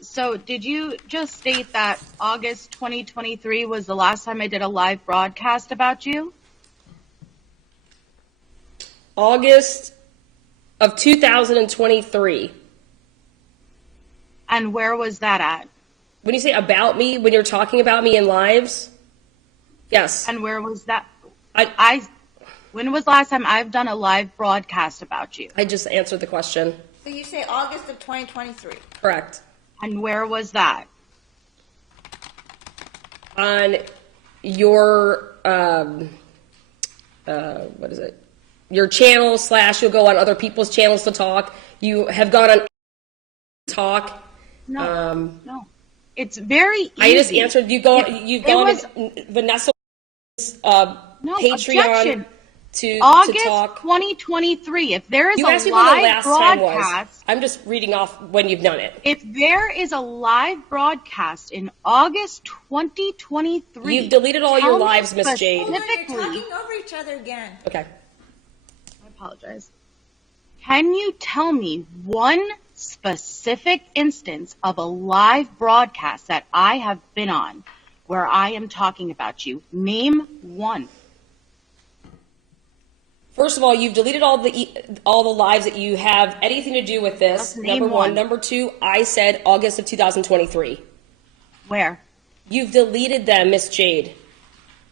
So did you just state that August 2023 was the last time I did a live broadcast about you? August of 2023. And where was that at? When you say about me, when you're talking about me in lives, yes. And where was that? When was the last time I've done a live broadcast about you? I just answered the question. So you say August of 2023. Correct. And where was that? On your, what is it? Your channel / you'll go on other people's channels to talk. You have gone on talk. No, no. It's very easy. I just answered. You've gone on Vanessa's Patreon objection. to August talk. 2023. If there is You a asked me when the live last time was. broadcast, I'm just reading off when you've done it. if there is a live broadcast in August 2023, You've deleted all your lives, Miss Jade. Hold on, you're talking over each other again. Okay. I apologize. Can you tell me one specific instance of a live broadcast that I have been on where I am talking about you? Name one. First of all, you've deleted all the lives that you have anything to do with this. Name Number one. one. Number two, I said August of 2023. Where? You've deleted them, Miss Jade.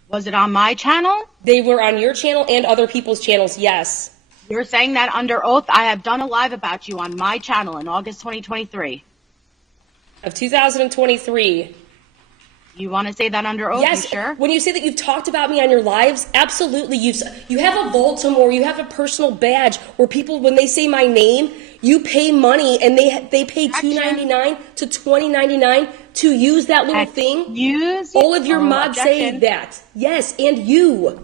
Was it on my channel? They were on your channel and other people's channels, yes. You're saying that under oath? I have done a live about you on my channel in August 2023. Of 2023. You want to say that under oath? Yes. You sure? When you say that you've talked about me on your lives, absolutely. You have a Baltimore, you have a personal badge where people, when they say my name, you pay money and they pay $2.99 to $20.99 to use that little thing. All of your mods say that. Yes, and you.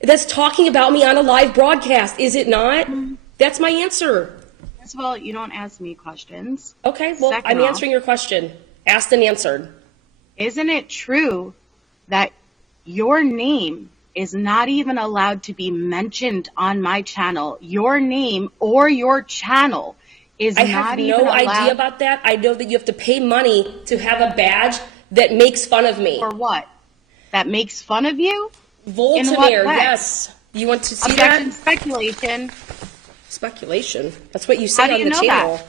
That's talking about me on a live broadcast, is it not? That's my answer. First of all, you don't ask me questions. Okay, well, I'm answering your question. Asked and answered. Isn't it true that your name is not even allowed to be mentioned on my channel? Your name or your channel is not even allowed. I have no idea about that. I know that you have to pay money to have a badge that makes fun of me. For what? That makes fun of you? Voltaire, yes. You want to see that? Speculation. Speculation? That's what you said on the channel.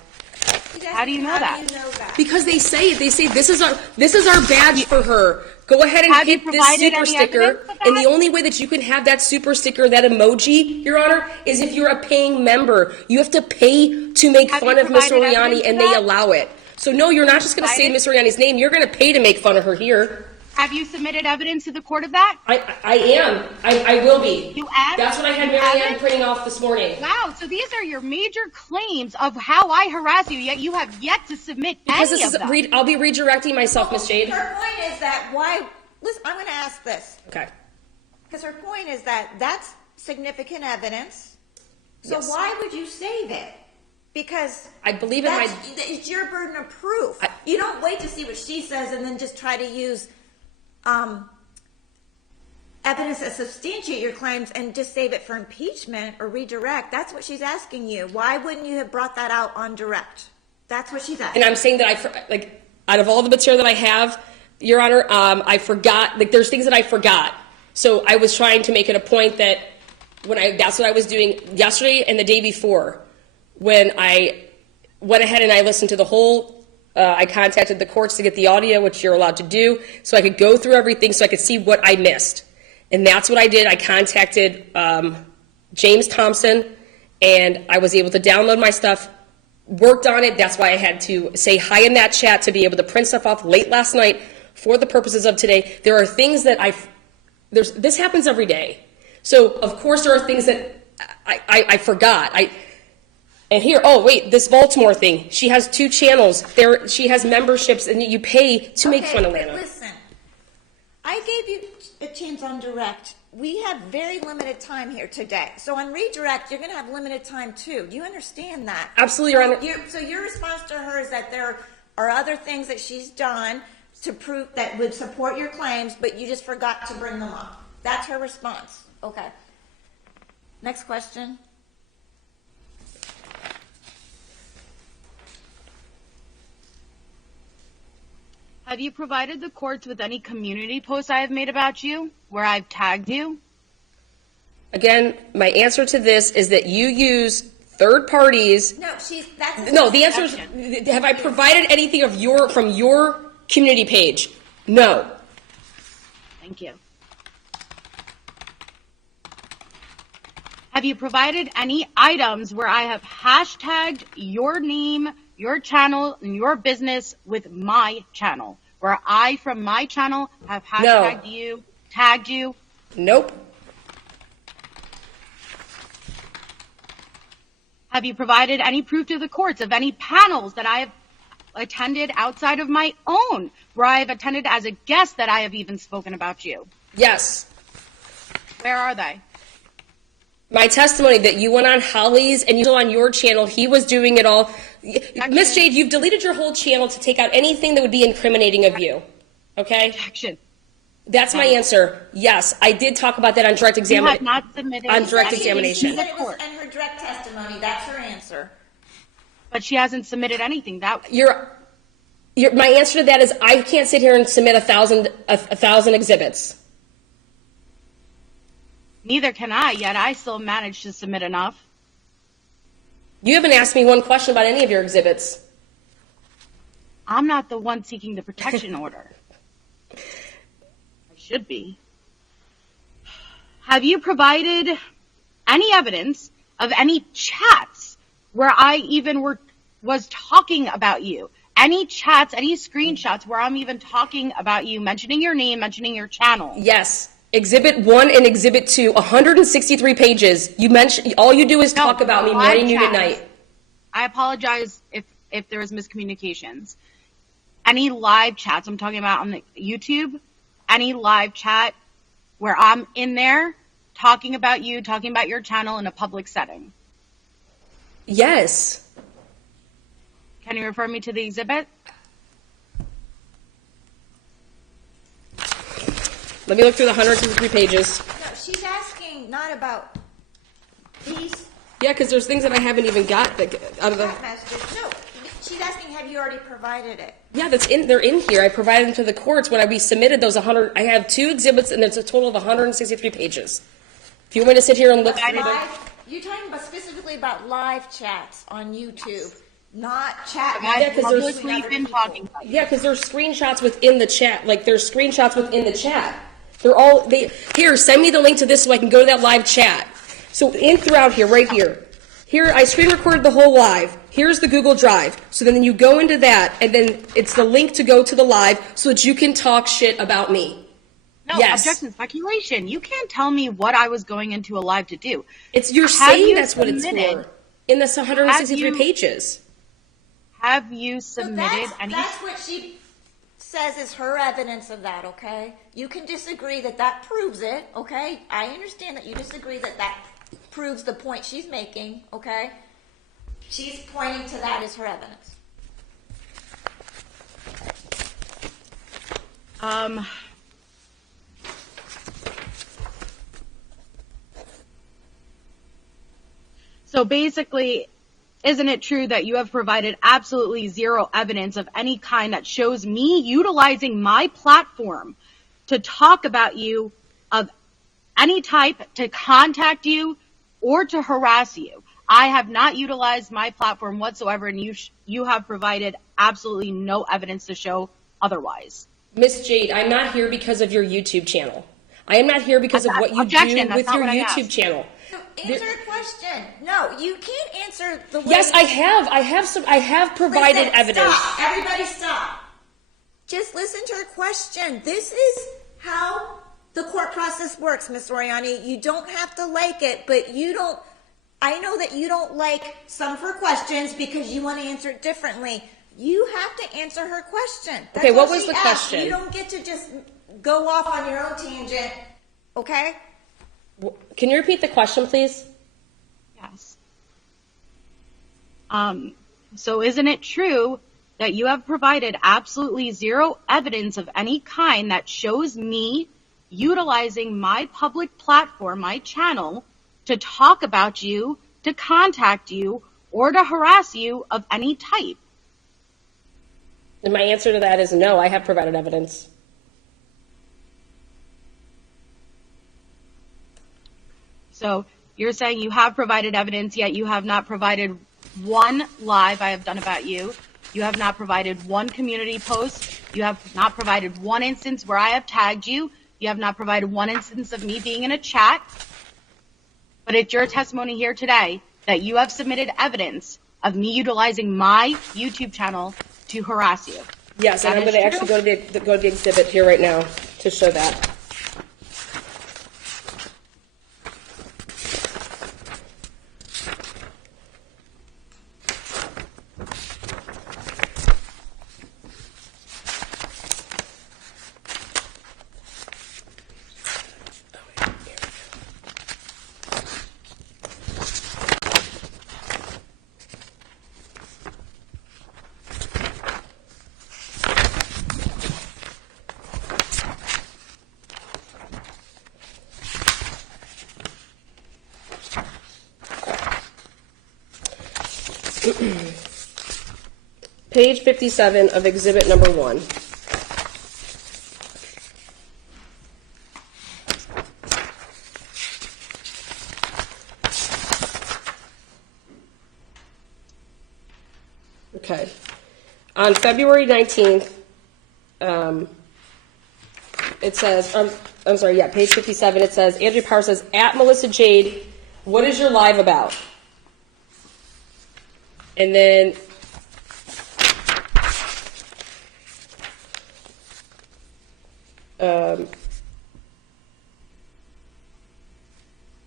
How do you know that? Because they say it. They say this is our badge for her. Go ahead and hit this super sticker. And the only way that you can have that super sticker, that emoji, Your Honor, is if you're a paying member. You have to pay to make fun of Miss Oriani, and they allow it. So no, you're not just going to say Miss Oriani's name. You're going to pay to make fun of her here. Have you submitted evidence to the court of that? I am. I will be. You have? That's what I had Marianne printing off this morning. Wow, so these are your major claims of how I harass you, yet you have yet to submit any of them. I'll be redirecting myself, Miss Jade. Her point is that listen, I'm going to ask this. Okay. Because her point is that that's significant evidence. So why would you save it? Because I believe it's your burden of proof. You don't wait to see what she says and then just try to use evidence that substantiate your claims and just save it for impeachment or redirect. That's what she's asking you. Why wouldn't you have brought that out on direct? That's what she's asking. And I'm saying that out of all the material that I have, Your Honor, I forgot, there's things that I forgot. So I was trying to make it a point that that's what I was doing yesterday and the day before when I went ahead and I listened to the whole I contacted the courts to get the audio, which you're allowed to do, so I could go through everything so I could see what I missed. And that's what I did. I contacted James Thompson, and I was able to download my stuff, worked on it. That's why I had to say hi in that chat to be able to print stuff off late last night for the purposes of today. There are things that this happens every day. So, of course, there are things that I forgot. And here, oh wait, this Baltimore thing. She has 2 channels. She has memberships, and you pay to make fun of Lana. But listen, I gave you a chance on direct. We have very limited time here today. So on redirect, you're going to have limited time too. Do you understand that? Absolutely, Your Honor. So your response to her is that there are other things that she's done to prove that would support your claims, but you just forgot to bring them up. That's her response. Okay. Next question. Have you provided the courts with any community posts I have made about you where I've tagged you? Again, my answer to this is that you use third parties. No, No, the answer is, have I provided anything from your community page? No. Thank you. Have you provided any items where I have hashtagged your name, your channel, and your business with my channel? Where I, from my channel, have hashtagged you, tagged you? Nope. Have you provided any proof to the courts of any panels that I have attended outside of my own, where I have attended as a guest that I have even spoken about you? Yes. Where are they? My testimony that you went on Holly's and you on your channel, he was doing it all. Miss Jade, you've deleted your whole channel to take out anything that would be incriminating of you. Okay? Objection. That's my answer. Yes, I did talk about that on direct examination. You have not submitted On direct any- examination. She said it was in her direct testimony. That's her answer. But she hasn't submitted anything. My answer to that is I can't sit here and submit a thousand exhibits. Neither can I, yet I still managed to submit enough. You haven't asked me one question about any of your exhibits. I'm not the one seeking the protection order. I should be. Have you provided any evidence of any chats where I even was talking about you? Any chats, any screenshots where I'm even talking about you, mentioning your name, mentioning your channel? Yes. Exhibit 1 and Exhibit 2, 163 pages. You mentioned all you do is talk about me morning, noon, at night. I apologize if there was miscommunications. Any live chats I'm talking about on the YouTube, any live chat where I'm in there talking about you, talking about your channel in a public setting? Yes. Can you refer me to the exhibit? Let me look through the 163 pages. No, she's asking not about these Yeah, because there's things that I haven't even got out of the. messages. No, she's asking, have you already provided it? Yeah, they're in here. I provided them to the courts when we submitted those 100. I have 2 exhibits, and it's a total of 163 pages. If you want me to sit here and look through them. You're talking about specifically about live chats on YouTube, not chat. I've because there's- publicly been talking about you. Yeah, because there's screenshots within the chat. Like, there's screenshots within the chat. Here, send me the link to this so I can go to that live chat. So throughout here, right here. Here, I screen recorded the whole live. Here's the Google Drive. So then you go into that, and then it's the link to go to the live so that you can talk shit about me. No, Yes. objection, speculation. You can't tell me what I was going into a live to do. You're Have saying you that's what it's submitted- for. In this 163 Have you- pages. Have you So submitted any? that's what she says is her evidence of that, okay? You can disagree that proves it, okay? I understand that you disagree that proves the point she's making, okay? She's pointing to that as her evidence. So basically, isn't it true that you have provided absolutely zero evidence of any kind that shows me utilizing my platform to talk about you of any type, to contact you, or to harass you? I have not utilized my platform whatsoever, and you have provided absolutely no evidence to show otherwise. Miss Jade, I'm not here because of your YouTube channel. I am not here because of what you Objection, do with that's not your what I YouTube asked. channel. So answer a question. No, you can't answer the way. Yes, I have. I have provided Listen, evidence. Stop. Everybody stop. Just listen to her question. This is how the court process works, Miss Oriani. You don't have to like it, but I know that you don't like some of her questions because you want to answer it differently. You have to answer her question. That's Okay, what all was she the asked. question? You don't get to just go off on your own tangent, okay? Can you repeat the question, please? Yes. So isn't it true that you have provided absolutely zero evidence of any kind that shows me utilizing my public platform, my channel, to talk about you, to contact you, or to harass you of any type? And my answer to that is no, I have provided evidence. So you're saying you have provided evidence, yet you have not provided one live I have done about you. You have not provided one community post. You have not provided one instance where I have tagged you. You have not provided one instance of me being in a chat. But it's your testimony here today that you have submitted evidence of me utilizing my YouTube channel to harass you. Yes, and I'm going to actually go to the exhibit here right now to show that. Page 57 of exhibit number 1. Okay. On February 19th, it says, I'm sorry, yeah, page 57, it says, Andrea Power says, at Melissa Jade, what is your live about? And then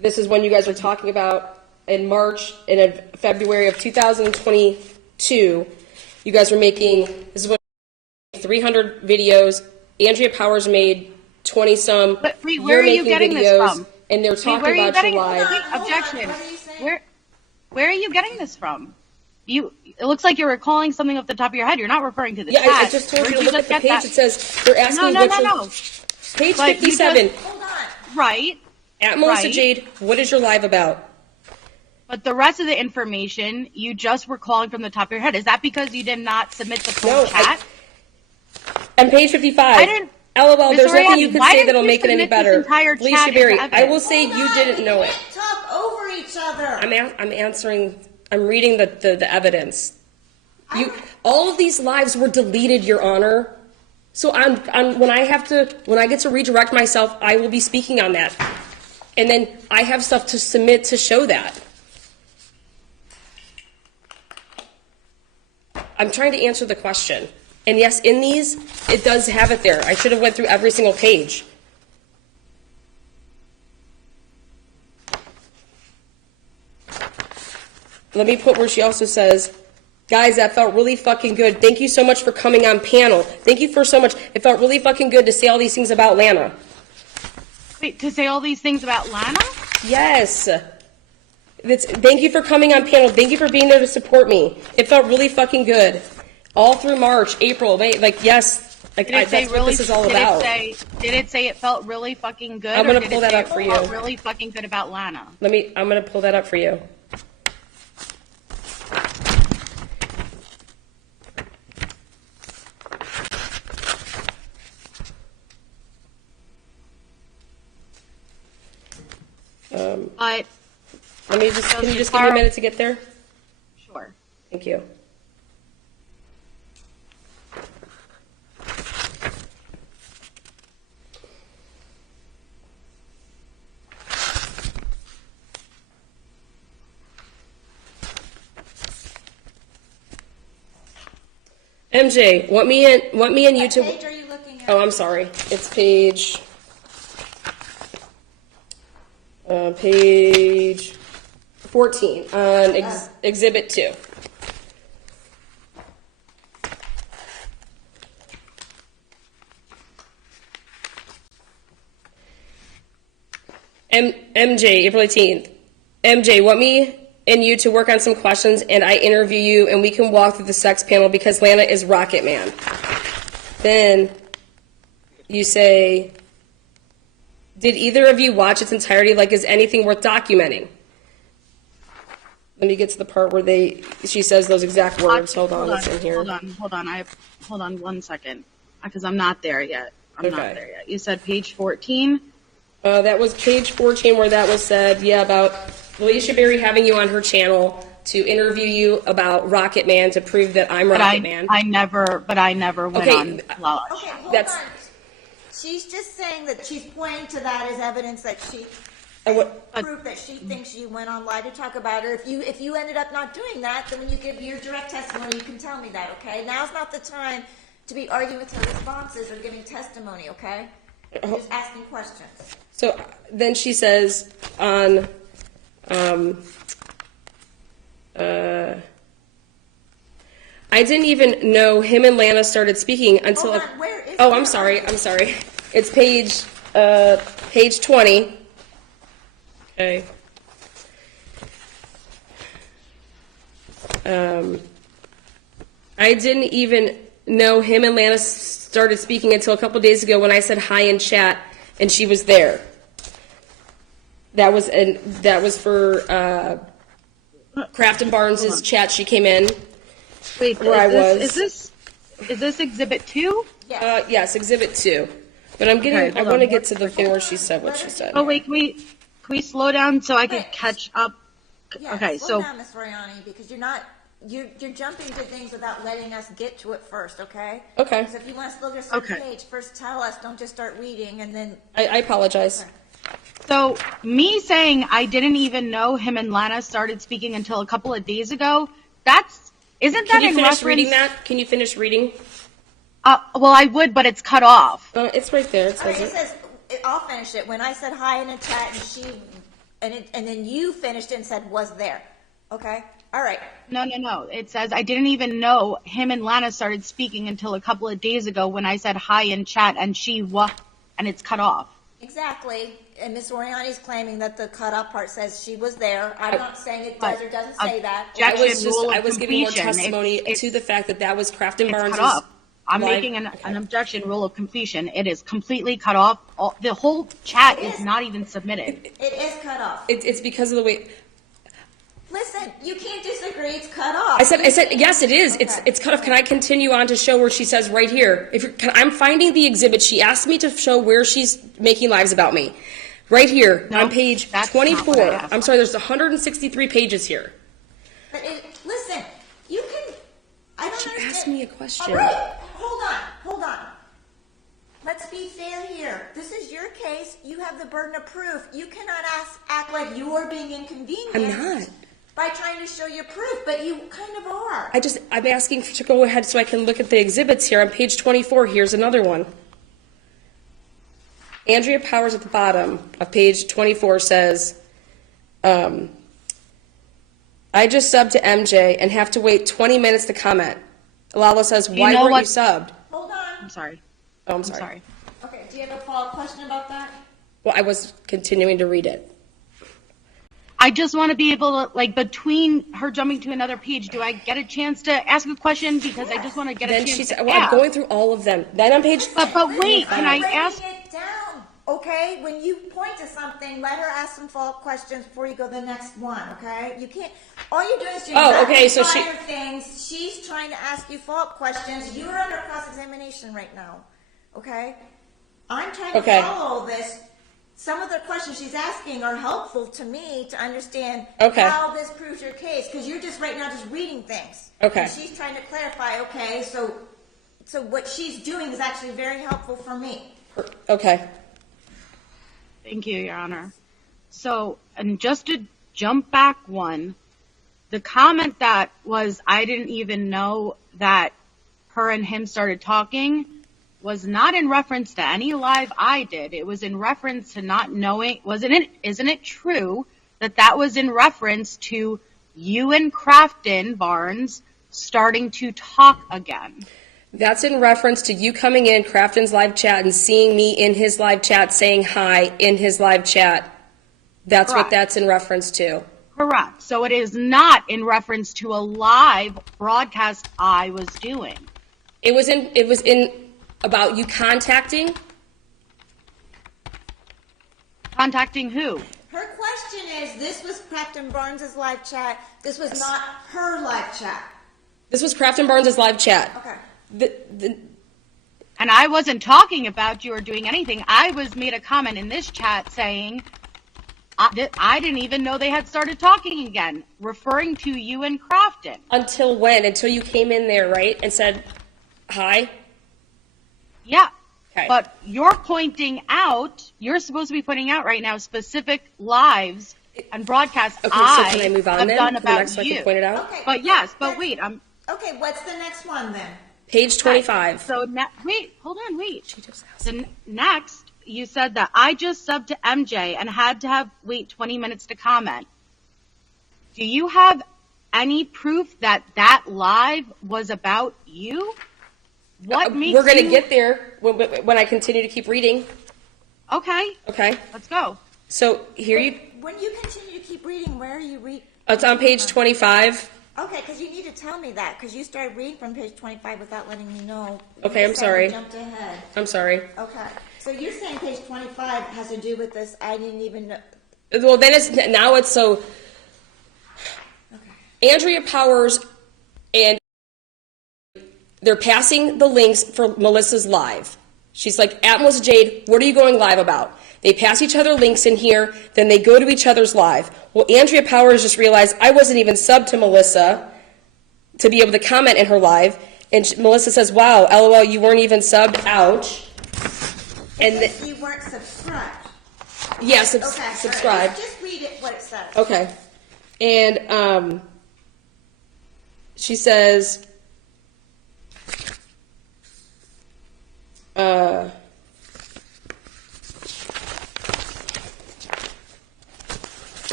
this is when you guys were talking about in March and in February of 2022, you guys were making, this is when 300 videos, Andrea Powers made 20 some. But wait, where are you getting this from? And they're talking about your live. Objection. Where are you getting this from? It looks like you're recalling something off the top of your head. You're not referring to the chat. I just told you to look at the page. That? It says they're asking No. Page 57. Hold on. Right. At Melissa Jade, what is your live about? But the rest of the information you just were calling from the top of your head. Is that because you did not submit the full chat? On page 55. I didn't. LOL, there's nothing you can say that'll make it any better. Lisa Berry, I will say you didn't know it. Talk over each other. I'm answering, I'm reading the evidence. All of these lives were deleted, Your Honor. So when I get to redirect myself, I will be speaking on that. And then I have stuff to submit to show that. I'm trying to answer the question. And yes, in these, it does have it there. I should have went through every single page. Let me put where she also says, guys, that felt really fucking good. Thank you so much for coming on panel. Thank you for so much. It felt really fucking good to say all these things about Lana. Wait, to say all these things about Lana? Yes. Thank you for coming on panel. Thank you for being there to support me. It felt really fucking good. All through March, April, May, yes. That's what this is all about. Did it say it felt really fucking good? I'm going to pull that up for you. Felt really fucking good about Lana. I'm going to pull that up for you. But can you just give me a minute to get there? Sure. Thank you. MJ, want me in YouTube. What page are you looking at? Oh, I'm sorry. It's page 14 on Exhibit 2. MJ, April 18th. MJ, want me and you to work on some questions, and I interview you, and we can walk through the sex panel because Lana is Rocket Man. Then you say, did either of you watch its entirety? Like, is anything worth documenting? Let me get to the part where she says those exact words. Hold on, it's in here. Hold on 1 second, because I'm not there yet. I'm not there yet. You said page 14? That was page 14 where that was said, about Alicia Berry having you on her channel to interview you about Rocket Man to prove that I'm Rocket Man. I never went on Lala. Okay, hold on. She's just saying that she's pointing to that as evidence that she proof that she thinks you went on live to talk about her. If you ended up not doing that, then when you give your direct testimony, you can tell me that, okay? Now's not the time to be arguing with her responses or giving testimony, okay? You're just asking questions. So then she says on I didn't even know him and Lana started speaking until. Hold on, where is I'm sorry. It's page 20. Okay. I didn't even know him and Lana started speaking until a couple days ago when I said hi in chat and she was there. That was for Kraft and Barnes' chat. She came in. Wait, is this exhibit 2? Yes. Yes, exhibit 2. But I want to get to the thing where she said what she said. Oh wait, can we slow down so I can catch up? Yeah, okay, slow so down, Ms. Oriani, because you're jumping to things without letting us get to it first, okay? Okay. So if you want us to look at a certain page, first tell us, don't just start reading and then. I apologize. Okay. So me saying I didn't even know him and Lana started speaking until a couple of days ago, isn't that in reference? Can you finish reading that? Can you finish reading? Well, I would, but it's cut off. It's right there. It says it says, I'll finish it. When I said hi in a chat and then you finished it and said was there. Okay? All right. No. It says I didn't even know him and Lana started speaking until a couple of days ago when I said hi in chat and and it's cut off. Exactly. And Ms. Oriani's claiming that the cut off part says she was there. I'm not saying it does or doesn't say that. I was giving more testimony to the fact that was Kraft and Barnes'. Cut off. I'm making an objection, rule of completion. It is completely cut off. The whole chat is not even submitted. It is cut off. It's because of the way. Listen, you can't disagree. It's cut off. I said yes, it is. Okay. It's cut off. Can I continue on to show where she says right here? I'm finding the exhibit. She asked me to show where she's making lives about me. Right here on page 24. I'm sorry. There's 163 pages here. But listen, you can. I don't understand. She asked me a question. All right, hold on. Let's be fair here. This is your case. You have the burden of proof. You cannot act like you are being inconvenienced. I'm not. By trying to show your proof, but you kind of are. I'm asking to go ahead so I can look at the exhibits here on page 24. Here's another one. Andrea Powers at the bottom of page 24 says, I just subbed to MJ and have to wait 20 minutes to comment. Lala says, why weren't you subbed? Hold on. I'm sorry. Oh, I'm sorry. Okay, do you have a follow-up question about that? Well, I was continuing to read it. I just want to be able to, between her jumping to another page, do I get a chance to ask a question? Because I just want to get a chance to ask. I'm going through all of them. Then on page... But wait, can I ask... Breaking it down, okay? When you point to something, let her ask some follow-up questions before you go to the next one, okay? You can't... All you're doing is doing so things. She's trying to ask you follow-up questions. You're under cross-examination right now, okay? I'm trying to follow this. Some of the questions she's asking are helpful to me to understand how this proves your case, because you're just right now just reading things. Okay. And she's trying to clarify, so what she's doing is actually very helpful for me. Okay. Thank you, Your Honor. So, and just to jump back one, the comment that was, I didn't even know that her and him started talking, was not in reference to any live I did. It was in reference to not knowing, isn't it true that was in reference to you and Crafton Barnes starting to talk again? That's in reference to you coming in Crafton's live chat and seeing me in his live chat saying hi in his live chat. That's Correct. What that's in reference to. Correct. So it is not in reference to a live broadcast I was doing. It was in about you contacting? Contacting who? Her question is, this was Crafton Barnes' live chat. This was not her live chat. This was Crafton Barnes' live chat. Okay. And I wasn't talking about you or doing anything. I made a comment in this chat saying, I didn't even know they had started talking again, referring to you and Crafton. Until when? Until you came in there, right, and said, hi? Yeah. Okay. But you're supposed to be pointing out right now specific lives and broadcasts Okay, so can I move on have then? done To the about next one I you. can point it out? Okay. But yes, but wait, Okay, what's the next one then? Page 25. So hold on. Next, you said that I just subbed to MJ and had to wait 20 minutes to comment. Do you have any proof that live was about you? What makes We're going to get there when I continue to keep reading. Okay. Okay. Let's go. So here When you continue to keep reading, where are you reading? it's on page 25. Okay, because you need to tell me that, because you started reading from page 25 without letting me know. Okay, You I'm decided sorry. to Jumped ahead. I'm sorry. Okay, so you're saying page 25 has to do with this, I didn't even know. Well, then it's so. Okay. Andrea Powers and they're passing the links for Melissa's live. She's like, at Melissa Jade, what are you going live about? They pass each other links in here, then they go to each other's live. Well, Andrea Powers just realized I wasn't even subbed to Melissa to be able to comment in her live. And Melissa says, wow, LOL, you weren't even subbed, ouch. And You weren't subscribed. yeah, Okay, subscribe. Right. Just read it, what it says. Okay. And she says,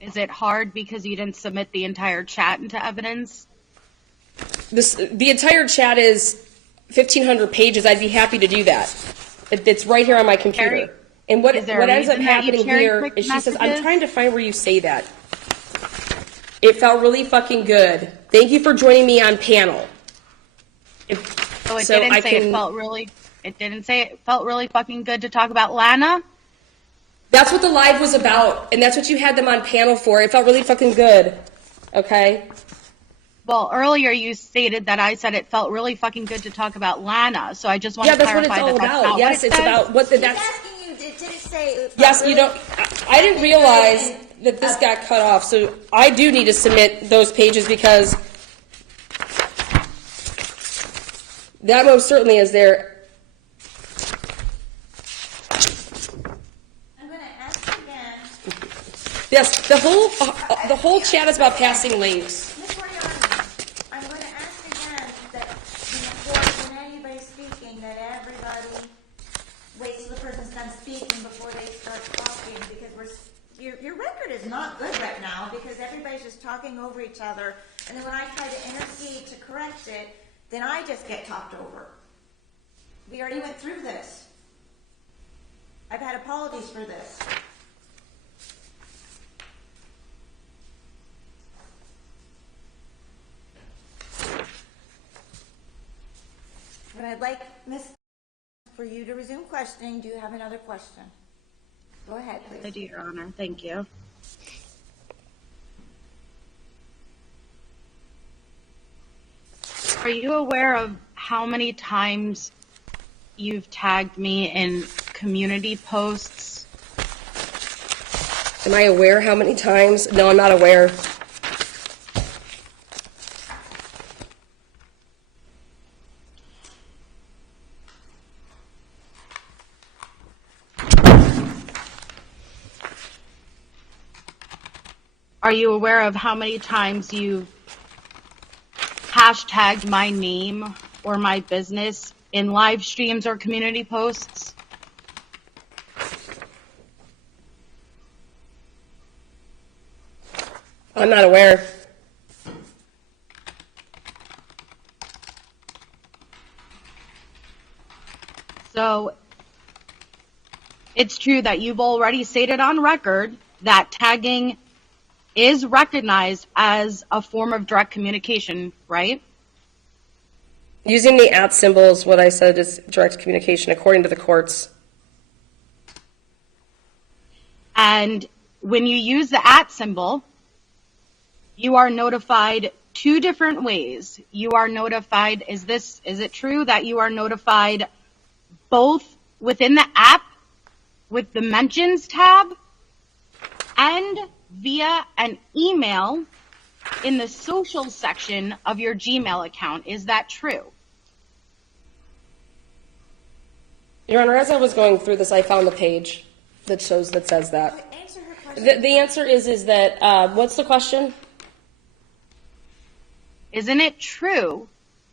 Is it hard because you didn't submit the entire chat into evidence? the entire chat is 1,500 pages. I'd be happy to do that. It's right here on my computer. Carrie, And what is there a ends up reason that you happening cherry here picked is she says, I'm messages? trying to find where you say that. It felt really fucking good. Thank you for joining me on panel. So it didn't say it felt really fucking good to talk about Lana? That's what the live was about, and that's what you had them on panel for. It felt really fucking good. Okay? Well, earlier you stated that I said it felt really fucking good to talk about Lana, so I just want Yeah, to that's what clarify it's all that that's about. not Yes, what it it's says. about what the He's that's. asking you, did it say? It Yes, really- you don't. I didn't realize that this got cut off, so I do need to submit those pages because that most certainly is there. I'm going to ask again. Yes, the whole chat is about passing links. Ms. Oriani, I'm going to ask again that before anybody's speaking, that everybody waits till the person's done speaking before they start talking, because your record is not good right now, because everybody's just talking over each other, and then when I try to intercede to correct it, then I just get talked over. We already went through this. I've had apologies for this. But I'd like, Ms., for you to resume questioning. Do you have another question? Go ahead, I please. do, Your Honor. Thank you. Are you aware of how many times you've tagged me in community posts? Am I aware how many times? No, I'm not aware. Are you aware of how many times you've hashtagged my name or my business in live streams or community posts? I'm not aware. So it's true that you've already stated on record that tagging is recognized as a form of direct communication, right? Using the @ symbol is what I said is direct communication according to the courts. And when you use the @ symbol, you are notified 2 different ways. You are notified, is it true that you are notified both within the app with the mentions tab and via an email in the social section of your Gmail account? Is that true? Your Honor, as I was going through this, I found the page that says that. Answer her question. The answer is that, what's the question? Isn't it true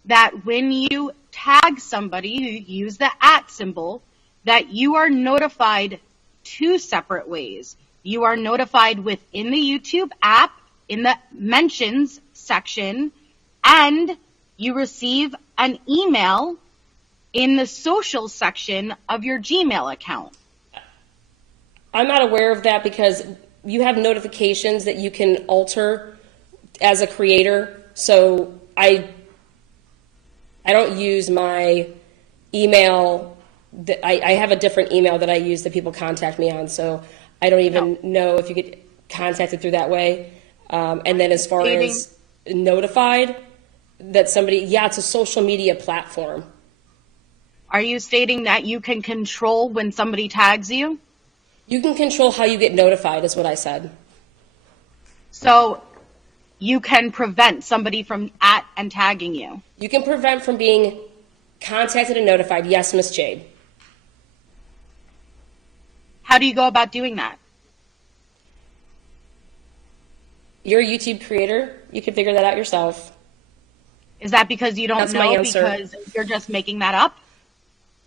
that when you tag somebody, you use the @ symbol, that you are notified 2 separate ways? You are notified within the YouTube app in the mentions section, and you receive an email in the social section of your Gmail account. I'm not aware of that because you have notifications that you can alter as a creator. So I don't use my email. I have a different email that I use that people contact me on. So I don't even know if you get contacted through that way. And then as far as notified that somebody, it's a social media platform. Are you stating that you can control when somebody tags you? You can control how you get notified, is what I said. So you can prevent somebody from @ and tagging you? You can prevent from being contacted and notified. Yes, Miss Jade. How do you go about doing that? You're a YouTube creator. You can figure that out yourself. Is that because you don't That's my know, answer. because you're just making that up?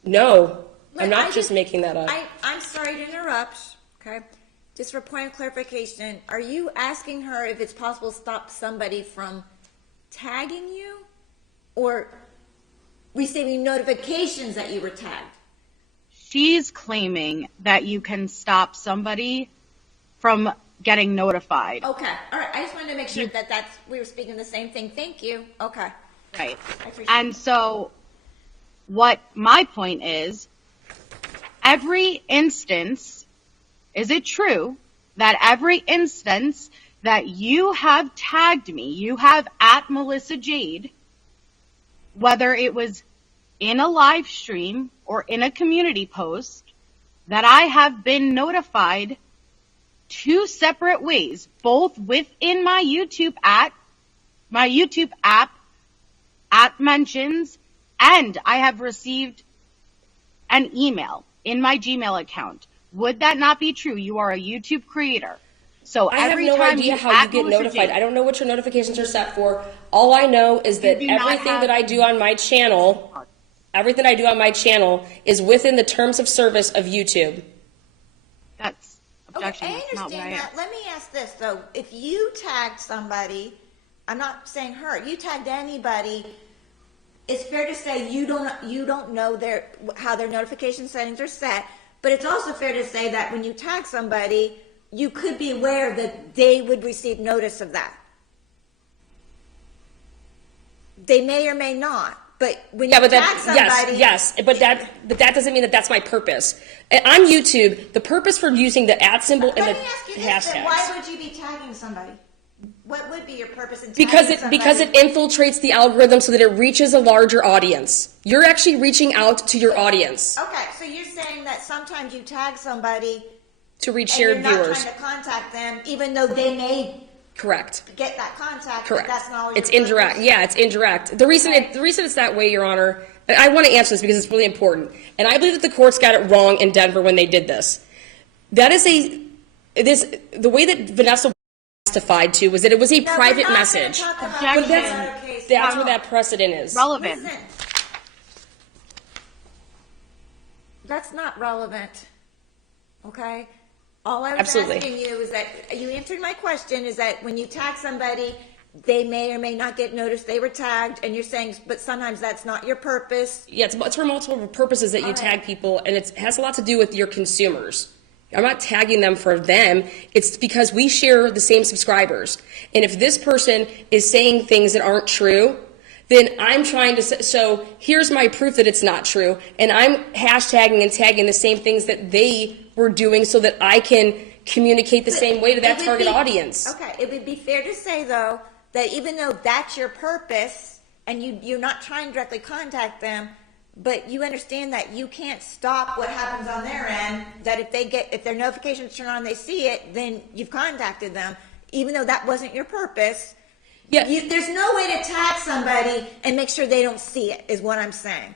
No, I'm not just making that up. I'm sorry to interrupt, okay? Just for point of clarification, are you asking her if it's possible to stop somebody from tagging you or receiving notifications that you were tagged? She's claiming that you can stop somebody from getting notified. Okay, all right. I just wanted to make sure that we were speaking the same thing. Thank you. Okay. Right. I appreciate And so what my point is, every instance, is it true that every instance that you have tagged me, you have @ Melissa Jade, whether it was in a live stream or in a community post, that I have been notified 2 separate ways, both within my YouTube app, at mentions, and I have received an email in my Gmail account. Would that not be true? You are a YouTube creator. So I have every no time idea you how you get Melissa notified. Jade, I don't know what your notifications are set for. All I know is that do not everything have- that I do on my channel, is within the terms of service of YouTube. that's objection. Okay, I That's not what I understand that. asked. Let me ask this though: if you tagged somebody, I'm not saying her, you tagged anybody, it's fair to say you don't know how their notification settings are set, but it's also fair to say that when you tag somebody, you could be aware that they would receive notice of that. They may or may not. But when you tag somebody, yes, but that doesn't mean that that's my purpose. On YouTube, the purpose for using the @ symbol and let the me ask you this: then hashtags. why would you be tagging somebody? What would be your purpose in tagging Because it infiltrates the algorithm so that it reaches a larger audience. You're actually reaching out to your audience Okay, so you're saying that sometimes you tag somebody to reach and shared you're not viewers. trying to contact them, even though they may Correct. get that contact. Correct. But that's not always It's your indirect. purpose. Yeah, it's indirect. The reason it's that way, Your Honor, I want to answer this because it's really important. And I believe that the courts got it wrong in Denver when they did this. That is the way that Vanessa testified to was that it was a No, we're private not gonna message. talk about But that's- other cases. That's where that precedent is. Relevant. Listen, that's not relevant. Okay? All I was Absolutely. asking you is that you answered my question is that when you tag somebody, they may or may not get noticed they were tagged, and you're saying, but sometimes that's not your purpose. Yeah, it's for multiple purposes that you All right. tag people, and it has a lot to do with your consumers. I'm not tagging them for them. It's because we share the same subscribers. And if this person is saying things that aren't true, then I'm trying to say, so here's my proof that it's not true. And I'm hashtagging and tagging the same things that they were doing so that I can communicate the same way to that It would target be- audience. Okay, it would be fair to say, though, that even though that's your purpose, and you're not trying to directly contact them, but you understand that you can't stop what happens on their end, that if their notifications turn on, they see it, then you've contacted them, even though that wasn't your purpose. Yeah. There's no way to tag somebody and make sure they don't see it, is what I'm saying.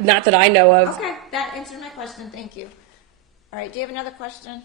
Not that I know of. Okay, that answered my question. Thank you. All right, do you have another question?